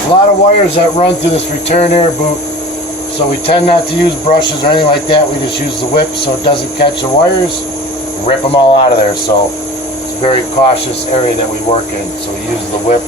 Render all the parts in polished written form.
A lot of wires that run through this return air boot, so we tend not to use brushes or anything like that. We just use the whip so it doesn't catch the wires, rip them all out of there. So it's a very cautious area that we work in, so we use the whip.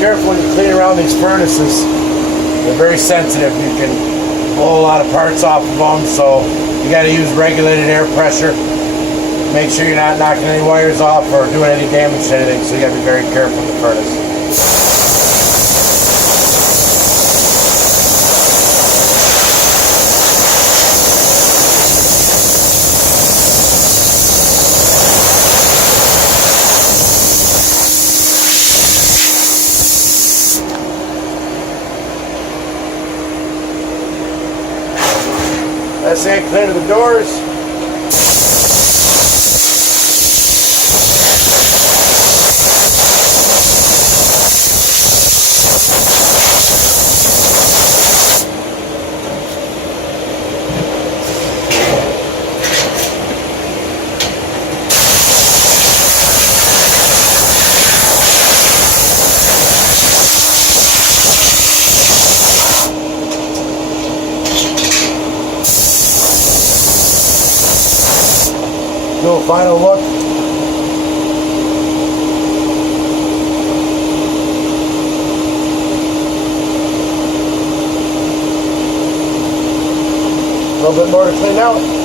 careful when you clean around these furnaces. They're very sensitive. You can blow a lot of parts off of them, so you got to use regulated air pressure. Make sure you're not knocking any wires off or doing any damage to anything, so you got to be very careful with the furnace. That's it, clear the doors. Do a final look. A little bit more to clean out.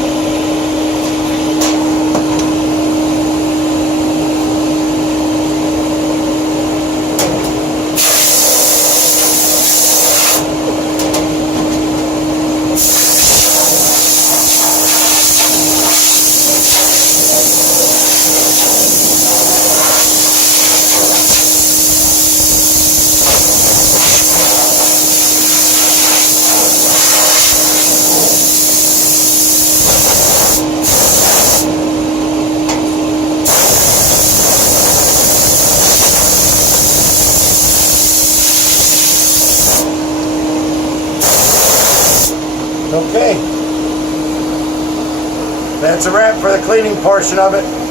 Okay, that's a wrap for the cleaning portion of it.